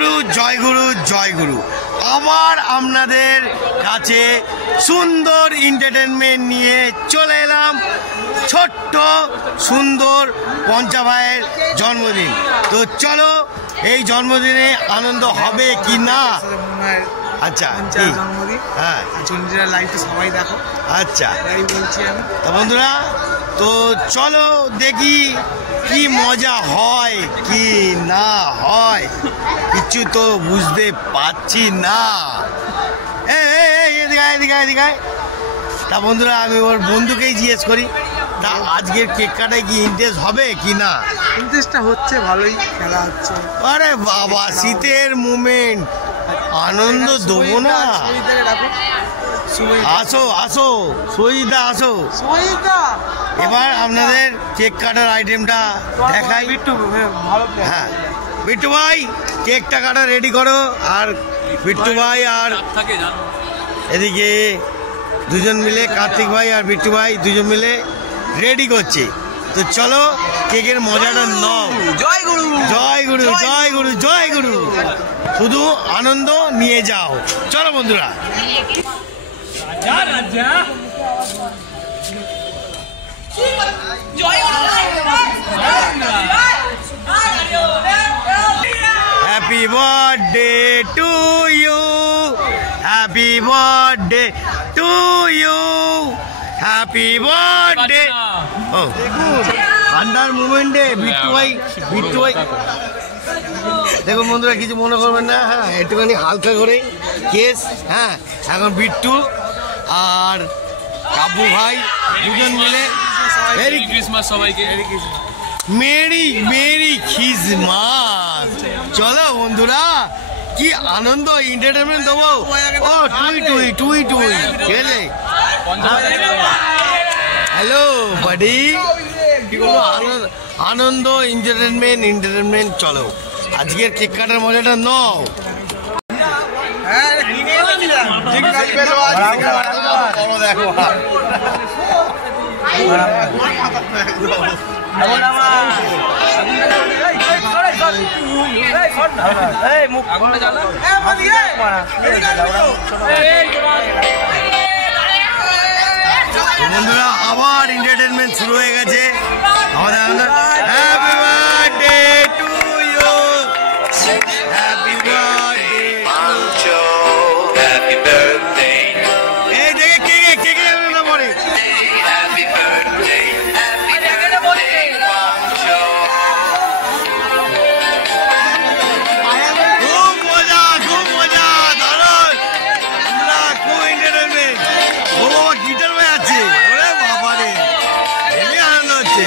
জয় গুরু জয় গুরু। আবার আপনাদের কাছে সুন্দর এন্টারটেনমেন্ট নিয়ে চলে এলাম। ছোট্ট সুন্দর পঞ্চা ভাইয়ের জন্মদিন। তো চলো এই জন্মদিনে আনন্দ হবে কি না। আচ্ছা হ্যাঁ লাইভটা সবাই দেখো। আচ্ছা বলছি আমি তো বন্ধুরা, তো চলো দেখি কি মজা হয় কি না হয়, কিছু তো বুঝতে পারছি না। এদিকে তা বন্ধুরা, আমি ওর বন্ধুকেই জিজ্ঞেস করি, তা আজকের কেক কাটায় কি ইন্টারেস্ট হবে কি না? ইন্টারেস্টটা হচ্ছে, ভালোই খেলা হচ্ছে। আরে বাবা, শীতের মুমেন্ট, আনন্দ দেবো না? আসো আসো সহিদা, আসো। এবার আপনাদের কেক কাটার আইটেমটা দেখাই। হ্যাঁ বিট্টু ভাই, কেকটা কাটা রেডি করো। আর বিট্টু ভাই আর এদিকে দুজন মিলে, কার্তিক ভাই আর বিট্টু ভাই দুজন মিলে রেডি করছে। তো চলো কেকের মজাটা নাও। জয় গুরু জয় গুরু জয় গুরু জয় গুরু, শুধু আনন্দ নিয়ে যাও। চলো বন্ধুরা। Happy birthday to you, happy birthday to you, happy birthday. ও ঠান্ডার মুভমেন্টে বিট্টু ভাই দেখুন বন্ধুরা, কিছু মনে করবেন না। হ্যাঁ একটুখানি হালকা করে কেস। হ্যাঁ এখন বিট্টু আর কাবু ভাই দুজন মিলে মেরি ক্রিসমাস সবাইকে, মেরি খ্রিসমাস। চলো বন্ধুরা, কি আনন্দ এন্টারটেনমেন্ট দেবো। ও টুই খেলে। হ্যালো বাডি, আনন্দ এন্টারটেনমেন্ট। চলো আজকের কেক কাটার মজাটা নাও। বন্ধুরা, আবার এন্টারটেনমেন্ট শুরু হয়ে গেছে আমাদের। Happy birthday to you, happy birthday. Happy birthday. এই দেখে কেকে না পড়ে। হ্যাপি বার্থডে, হ্যাপি বার্থডে পাঞ্চো। খুব মজা দারুণ। আমরা খুব এন্টারটেনমেন্ট। ও বাবা, গিটার ভাই আছে। ওরে বাবা রে, হেবি আনন্দ হচ্ছে।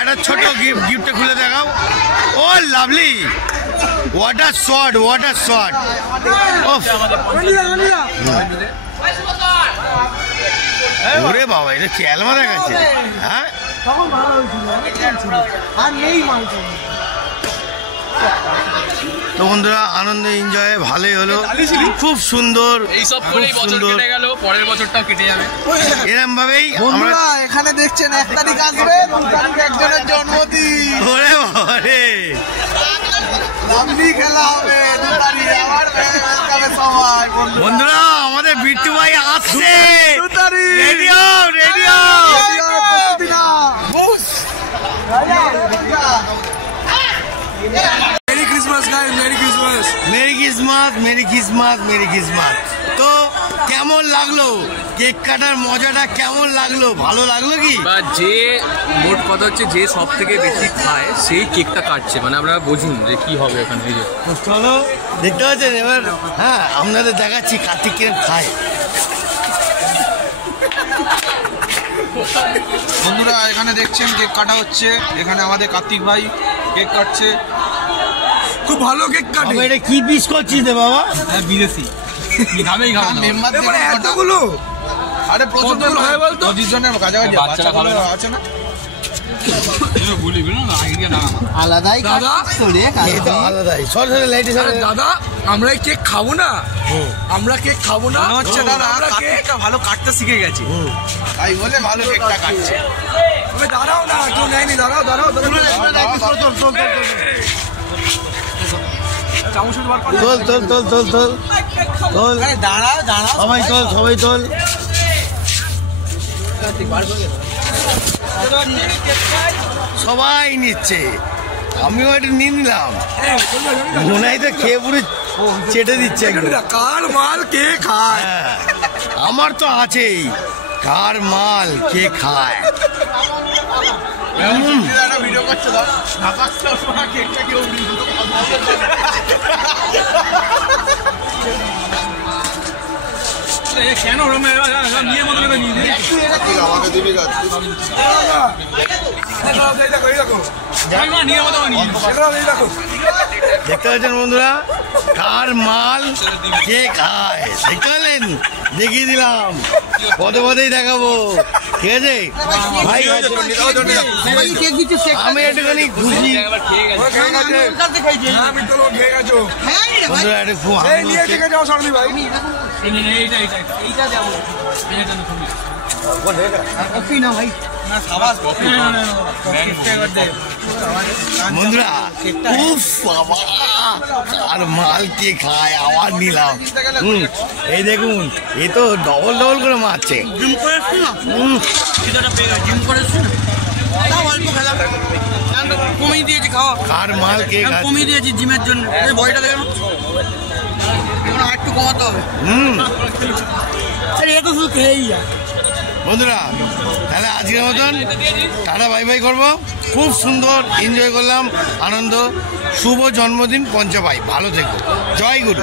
একটা ছোট গিফট খুলে দেখাও। ও লাভলি, ওয়াটার শট। ওরে বাবা, এটা ক্যালমা দেখাচ্ছে। হ্যাঁ তো বন্ধুরা, আনন্দ এনজয় ভালোই হলো, খুব সুন্দর। পরের বছরটাও কেটে যাবে এরম ভাবেই। আমরা এখানে দেখছেন 1 তারিখ আসবে, 2 তারিখ একজনের জন্মদিন। ওরে বাবা রে, খেলা হবে 2 তারিখ। আবার সবাই বন্ধুরা, আমাদের বিট্টু ভাই আসছে। 2 তারিখ radio merry Christmas guys, merry Christmas. Merry Christmas. তো কেমন লাগলো কেক কাটার মজাটা? কেমন লাগলো? ভালো লাগলো কি? বা যে মোট কথা হচ্ছে যে সব থেকে বেশি খায় সেই কেকটা কাটছে, মানে আপনারা বুঝুন যে কি হবে এখানে। এই যে চলো দেখতে পাচ্ছেন এবার। হ্যাঁ, আপনাদের দেখাচ্ছি কার্তিক কিরম খায়। বন্ধুরা এখানে দেখছেন কেক কাটা হচ্ছে, এখানে আমাদের কার্তিক ভাই কেক কাটছে, খুব ভালো কেক কাটে। এটা কি পিস করছিস রে বাবা? বিদেশি খাবেই এতগুলো, আরে প্রচুর হয় বলতো 25 জনের কাছাকাছি বাচ্চারা খাবে না। আছে না? আলাদাই দাদা এই তো আলাদাই। সরাসরি লাইটের সাথে দাদা আমরা এই কেক খাবো না, আমরা কেক খাবো না হচ্ছে দাদা, আমরা কেকটা ভালো কাটতে শিখে গেছি তাই বলে ভালো কেকটা কাটছে। তুমি দাঁড়াও না, কেউ নেয়নি, দাঁড়াও দাঁড়াও তোল তোল তোল তোল তোল তোল। দাঁড়াও দাঁড়াও সবাই তোল, সবাই তোল। সবাই নিচ্ছে, আমিও একটু নিয়ে নিলাম। মনে হয় তো খেয়ে পুরো চেটে দিচ্ছে একদম। কার মাল কে খায়? হ্যাঁ, আমার তো আছেই, কার মাল কে খায়। ভিডিও করছে ধর কেকটা কেউ কেন নিয়ে মতো আমাকে দিবি গাছ নিয়ে মতো দেখতে পাচ্ছেন বন্ধুরা, কার মাল কে খায় দেখতে পেলেন? দেখিয়ে দিলাম, পদে পদেই দেখাবো। ঠিক আছে ভাই, আমি একটুখানি খুশি বন্ধুরা, একটু খুব বন্ধুরা, উফ বাবা, আর মাল কে খায় আবার নিলাম। এই দেখুন, এ তো ডবল ডবল করে মারছে। কমিয়ে দিয়েছি খাওয়া, কার মাল কে খায়? কমিয়ে দিয়েছি জিমের জন্য। বয়টা দেখেন, একটু কমাতে হবে। এ তো শুধু খেয়েই যায়। বন্ধুরা তাহলে আজকের মতন টাটা বাই বাই করবো। খুব সুন্দর এনজয় করলাম, আনন্দ। শুভ জন্মদিন পঞ্চভাই, ভালো থেকো, জয় গুরু।